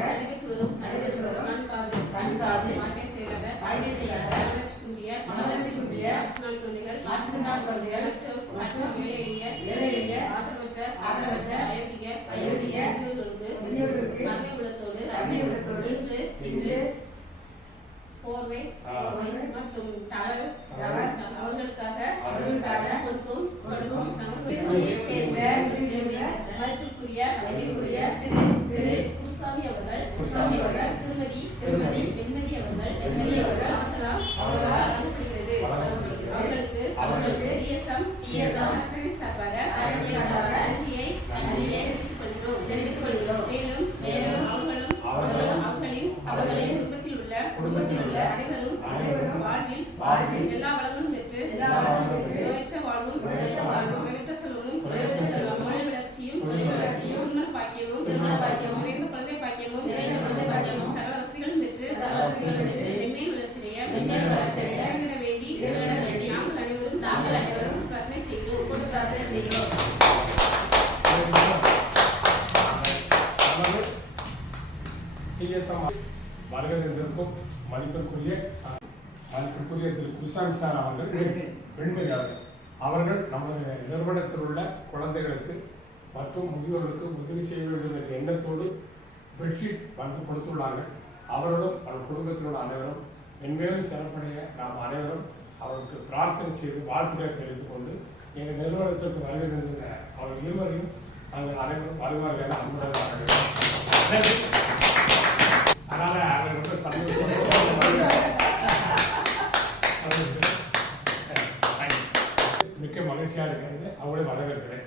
நடைபெற்று வரும் கண்காது ஆய்வு செய்யாத மாற்றுத்திறனாளி குழந்தைகள் மற்றும் ஏழை எளிய ஆதரவற்ற வயோதிக முதியோர்களுக்கு கருணை உள்ளத்தோடு இன்று போர்வை மற்றும் டவல் அவர்களுக்காக கொடுக்கும் சேர்ந்த மதிப்பிற்குரிய திரு குருசாமி அவர்கள் திருமதி வெண்மதி அவர்கள் அவர்களால் அனுப்பப்படுகிறது. அவர்களுக்கு டிஎஸ்எம் சார்பாக நன்றியை தெரிவித்துக் கொள்கிறோம். மேலும் அவர்களின் குடும்பத்தில் உள்ள அனைவரும் வாழ்வில் எல்லா வளங்களும் பெற்று நோயற்ற வாழ்வும் குறைவற்ற செல்வமும் மொழி வளர்ச்சியும் திருமண பாக்கியமும் நிறைந்த குழந்தை பாக்கியமும் சகல வசதிகளும் பெற்று மென்மேல் வளர்ச்சியடைய வேண்டி நாங்கள் அனைவரும் பிரார்த்தனை செய்கிறோம். வருகிறதற்கும் மதிப்பிற்குரிய திரு குருசாமி சார் அவர்கள் வெண்மதி அவர்கள் நமது நிறுவனத்தில் உள்ள குழந்தைகளுக்கு மற்றும் முதியோர்களுக்கு உதவி செய்ய வேண்டும் என்ற எண்ணத்தோடு பெட்ஷீட் வந்து கொடுத்துள்ளார்கள். அவர்களும் அவர் குடும்பத்தில் உள்ள அனைவரும் மென்மேலும் சிறப்படைய நாம் அனைவரும் அவருக்கு பிரார்த்தனை செய்து வாழ்த்துக்களை தெரிவித்துக் கொண்டு எங்கள் நிறுவனத்திற்கு வருகின்ற அவர் இருவரையும் நாங்கள் அனைவரும் வருவார்கள் என அன்புடன் அதனால அவர் ரொம்ப சந்தோஷம் மிக்க மகிழ்ச்சியாக இருக்கிறது. அவங்களே வரவேற்கிறேன்.